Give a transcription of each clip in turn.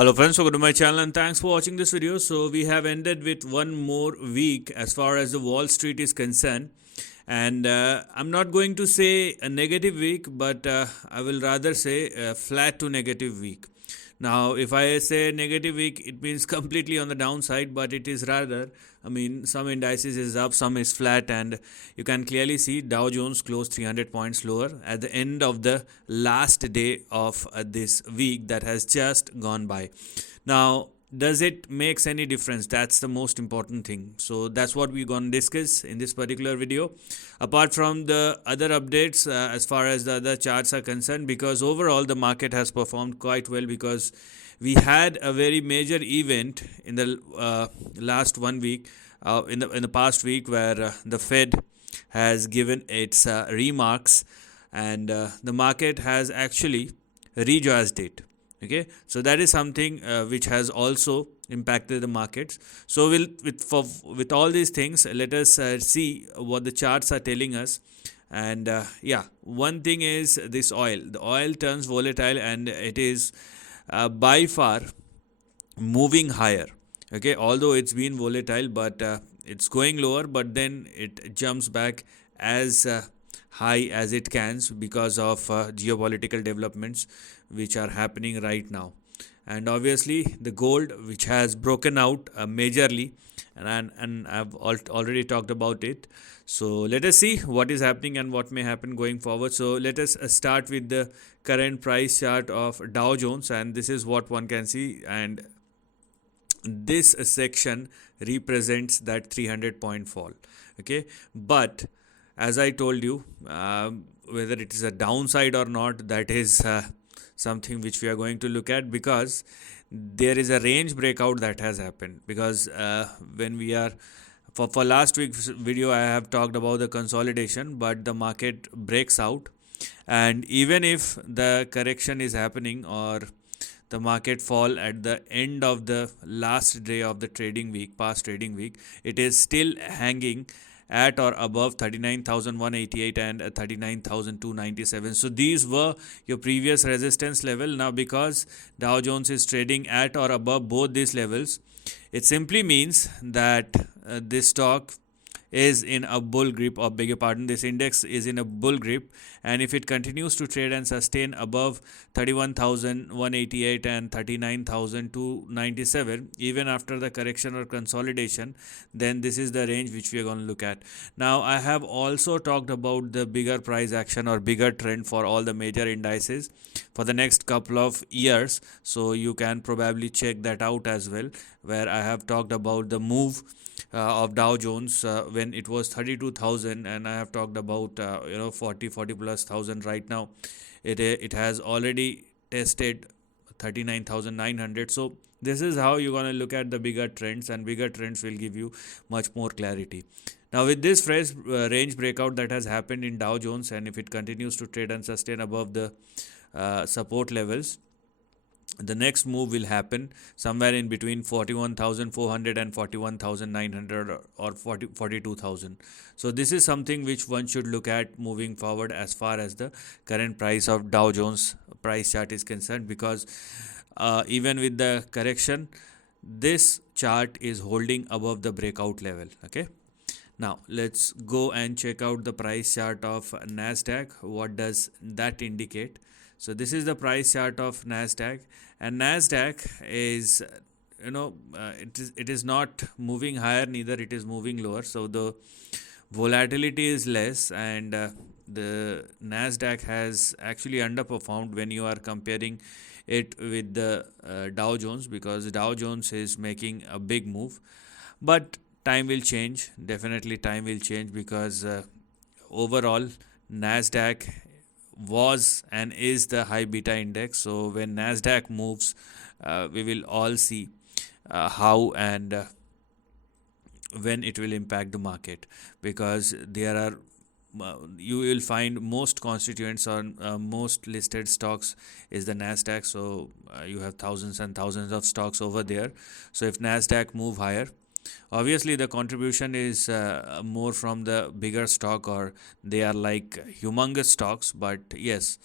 Hello friends, welcome to my channel and thanks for watching this video. So we have ended with one more week as far as the Wall Street is concerned, and I'm not going to say a negative week, but I will rather say a flat to negative week. Now, if I say negative week, it means completely on the downside, but it is rather, some indices is up, some is flat, and you can clearly see Dow Jones closed 300 points lower at the end of the last day of this week that has just gone by. Now, does it makes any difference? That's the most important thing. So that's what we're going to discuss in this particular video, apart from the other updates as far as the other charts are concerned, because overall the market has performed quite well, because we had a very major event in the last 1 week, in the past week, where the Fed has given its remarks, and the market has actually rejoiced it. Okay, so that is something which has also impacted the markets. So with all these things, let us see what the charts are telling us. And one thing is this oil. The oil turns volatile, and it is by far moving higher. Okay, although it's been volatile, but it's going lower, but then it jumps back as high as it can because of geopolitical developments which are happening right now. And obviously the gold, which has broken out majorly, and I've already talked about it. So let us see what is happening and what may happen going forward. So let us start with the current price chart of Dow Jones, and this is what one can see, and this section represents that 300 point fall. Okay, but as I told you, whether it is a downside or not, that is something which we are going to look at, because there is a range breakout that has happened. Because when we are for last week's video, I have talked about the consolidation, but the market breaks out, and even if the correction is happening or the market fall at the end of the last day of the past trading week, it is still hanging at or above 39,188 and 39,297. So these were your previous resistance level. Now, because Dow Jones is trading at or above both these levels, it simply means that this stock is in a bull grip, or beg your pardon, this index is in a bull grip, and if it continues to trade and sustain above 31,188 and 39,297 even after the correction or consolidation, then this is the range which we are going to look at. Now, I have also talked about the bigger price action or bigger trend for all the major indices for the next couple of years, so you can probably check that out as well, where I have talked about the move of Dow Jones when it was 32,000, and I have talked about 40 plus thousand. Right now it has already tested 39,900. So this is how you're going to look at the bigger trends, and bigger trends will give you much more clarity. Now, with this fresh range breakout that has happened in Dow Jones, and if it continues to trade and sustain above the support levels, the next move will happen somewhere in between 41,400 and 41,900 or 42,000. So this is something which one should look at moving forward as far as the current price of Dow Jones price chart is concerned, because even with the correction, this chart is holding above the breakout level. Okay, now let's go and check out the price chart of NASDAQ. What does that indicate? So this is the price chart of NASDAQ, and NASDAQ is, it is not moving higher, neither it is moving lower. So the volatility is less, and the NASDAQ has actually underperformed when you are comparing it with the Dow Jones, because Dow Jones is making a big move. But time will change, definitely time will change, because overall NASDAQ was and is the high beta index. So when NASDAQ moves, we will all see how and when it will impact the market, because there are you will find most constituents on most listed stocks is the NASDAQ. So you have thousands and thousands of stocks over there. So if NASDAQ move higher, obviously the contribution is more from the bigger stock, or they are like humongous stocks. But yes,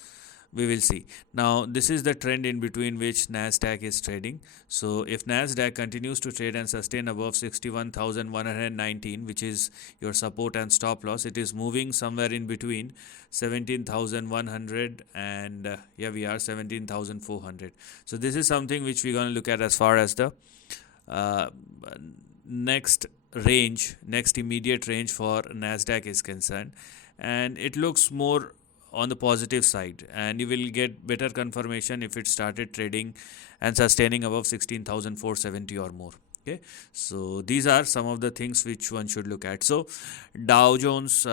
we will see. Now this is the trend in between which NASDAQ is trading. So if NASDAQ continues to trade and sustain above 61,119, which is your support and stop loss, it is moving somewhere in between 17,100 and yeah, we are 17,400. So this is something which we're going to look at as far as the uh, next immediate range for NASDAQ is concerned, and it looks more on the positive side, and you will get better confirmation if it started trading and sustaining above 16,470 or more. Okay, so these are some of the things which one should look at. So Dow Jones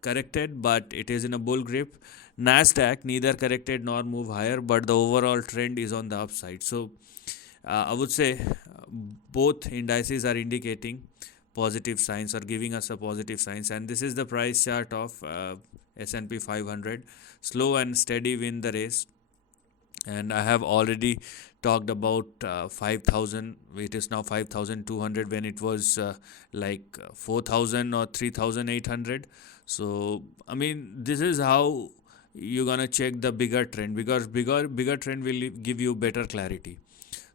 corrected, but it is in a bull grip. NASDAQ neither corrected nor move higher, but the overall trend is on the upside. So I would say both indices are indicating positive signs or giving us a positive signs, and this is the price chart of S&P 500. Slow and steady win the race, and I have already talked about 5,000. It is now 5,200 when it was like 4,000 or 3,800. So I mean, this is how you're gonna check the bigger trend, because bigger trend will give you better clarity.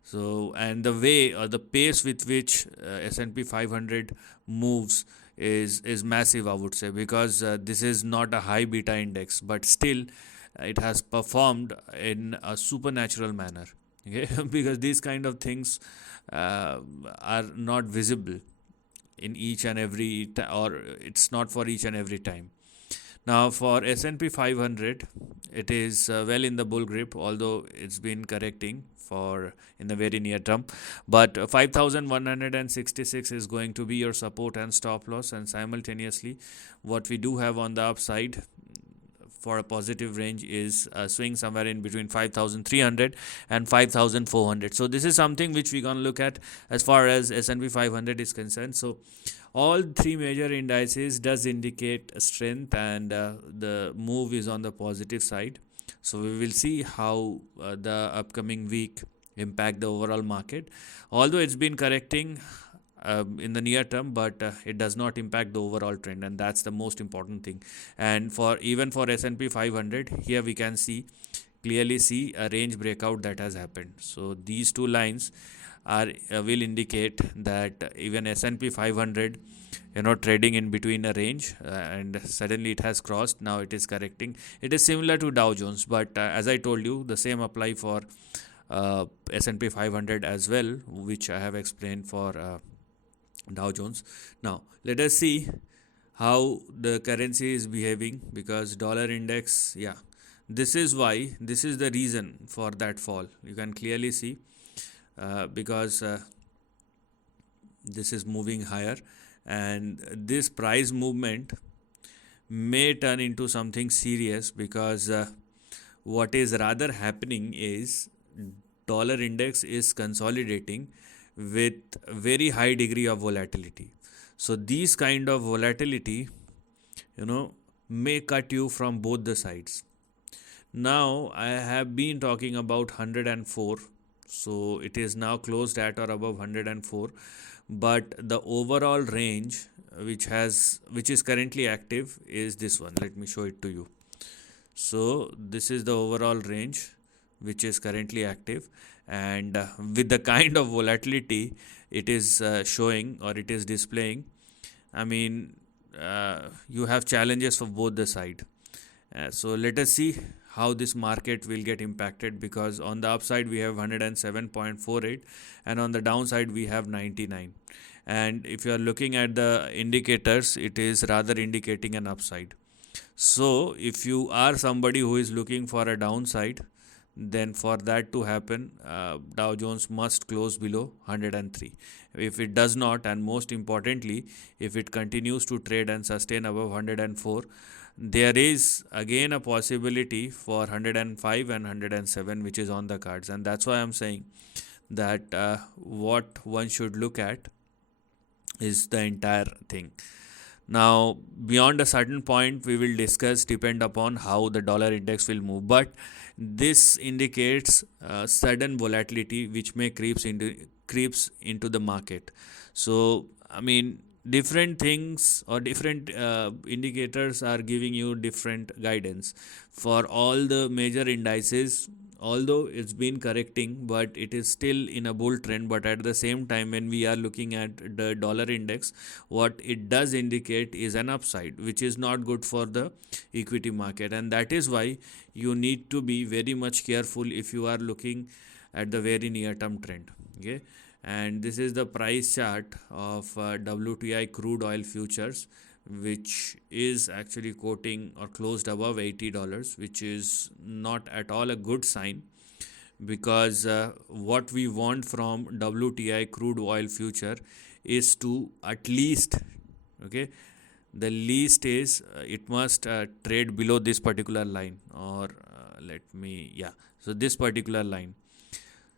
So, and the way or the pace with which S&P 500 moves is massive, I would say, because this is not a high beta index, but still it has performed in a supernatural manner. Okay, because these kind of things are not visible in each and every or it's not for each and every time. Now for S&P 500, it is well in the bull grip, although it's been correcting for in the very near term. But 5,166 is going to be your support and stop loss, and simultaneously, what we do have on the upside for a positive range is a swing somewhere in between 5,300 and 5,400. So this is something which we're going to look at as far as S&P 500 is concerned. So all three major indices does indicate a strength, and the move is on the positive side. So we will see how the upcoming week impact the overall market. Although it's been correcting in the near term, but it does not impact the overall trend, and that's the most important thing. And for even for S&P 500, here we can clearly see a range breakout that has happened. So these two lines are will indicate that even S&P 500 trading in between a range, and suddenly it has crossed. Now it is correcting. It is similar to Dow Jones, but as I told you, the same apply for S&P 500 as well, which I have explained for Dow Jones. Now let us see how the currency is behaving, because dollar index, yeah, this is the reason for that fall. You can clearly see because this is moving higher, and this price movement may turn into something serious, because what is rather happening is dollar index is consolidating with very high degree of volatility. So these kind of volatility may cut you from both the sides. Now I have been talking about 104, so it is now closed at or above 104, but the overall range which is currently active is this one. Let me show it to you. So this is the overall range which is currently active, and with the kind of volatility it is showing or it is displaying, I mean, you have challenges for both the side. So let us see how this market will get impacted, because on the upside we have 107.48 and on the downside we have 99. And if you are looking at the indicators, it is rather indicating an upside. So if you are somebody who is looking for a downside, then for that to happen, Dow Jones must close below 103. If it does not, and most importantly, if it continues to trade and sustain above 104, there is again a possibility for 105 and 107, which is on the cards. And that's why I'm saying that what one should look at is the entire thing. Now, beyond a certain point, we will discuss, depend upon how the dollar index will move. But this indicates sudden volatility which may creeps into the market. So, I mean, different things or different indicators are giving you different guidance for all the major indices. Although it's been correcting, but it is still in a bull trend. But at the same time, when we are looking at the dollar index, what it does indicate is an upside, which is not good for the equity market. And that is why you need to be very much careful if you are looking at the very near term trend. Okay, and this is the price chart of WTI crude oil futures, which is actually quoting or closed above $80, which is not at all a good sign, because what we want from WTI crude oil future is to at least, okay, the least is it must trade below this particular line, or so this particular line.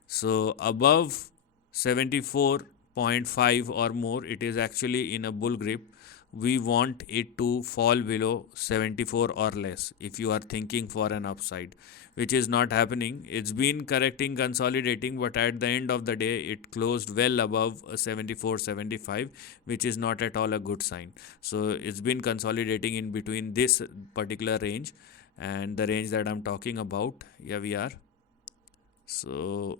So above 74.5 or more, it is actually in a bull grip. We want it to fall below 74 or less if you are thinking for an upside, which is not happening. It's been correcting, consolidating, but at the end of the day, it closed well above 74, 75, which is not at all a good sign. So it's been consolidating in between this particular range and the range that I'm talking about. Here we are. So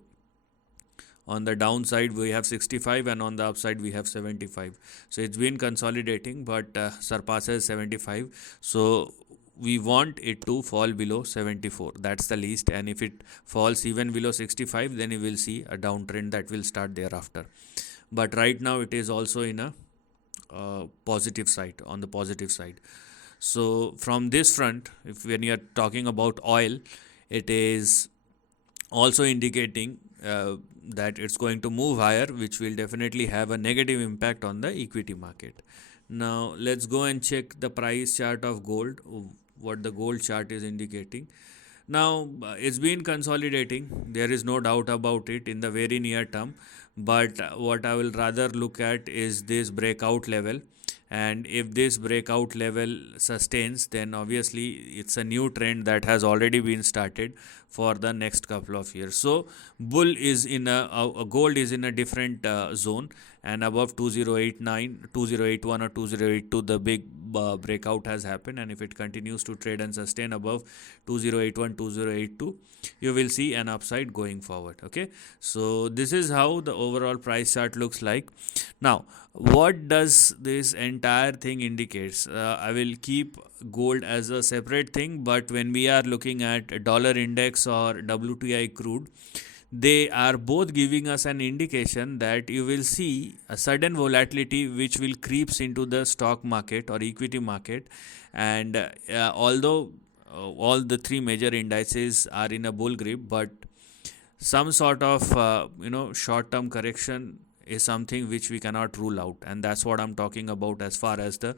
on the downside we have 65 and on the upside we have 75. So it's been consolidating, but surpasses 75. So we want it to fall below 74. That's the least. And if it falls even below 65, then you will see a downtrend that will start thereafter. But right now it is also in a positive side, on the positive side. So from this front, if when you are talking about oil, it is also indicating that it's going to move higher, which will definitely have a negative impact on the equity market. Now let's go and check the price chart of gold, what the gold chart is indicating. Now it's been consolidating, there is no doubt about it in the very near term, but what I will rather look at is this breakout level. And if this breakout level sustains, then obviously it's a new trend that has already been started for the next couple of years. So bull is in a gold is in a different zone, and above 2089, 2081 or 2082 the big breakout has happened. And if it continues to trade and sustain above 2081, 2082, you will see an upside going forward. Okay, so this is how the overall price chart looks like. Now what does this entire thing indicates? I will keep gold as a separate thing, but when we are looking at dollar index or WTI crude, they are both giving us an indication that you will see a sudden volatility which will creeps into the stock market or equity market. And although all the three major indices are in a bull grip, but some sort of short term correction is something which we cannot rule out, and that's what I'm talking about as far as the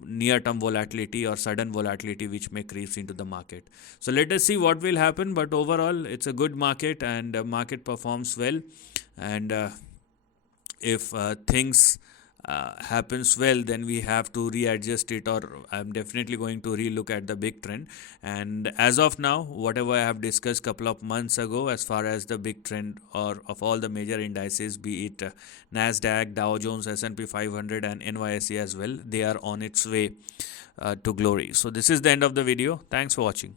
near term volatility or sudden volatility which may creep into the market. So let us see what will happen, but overall it's a good market, and market performs well. And if things happens well, then we have to readjust it, or I'm definitely going to relook at the big trend. And as of now, whatever I have discussed couple of months ago as far as the big trend or of all the major indices, be it NASDAQ, Dow Jones, S&P 500 and NYSE as well, they are on its way to glory. So this is the end of the video. Thanks for watching.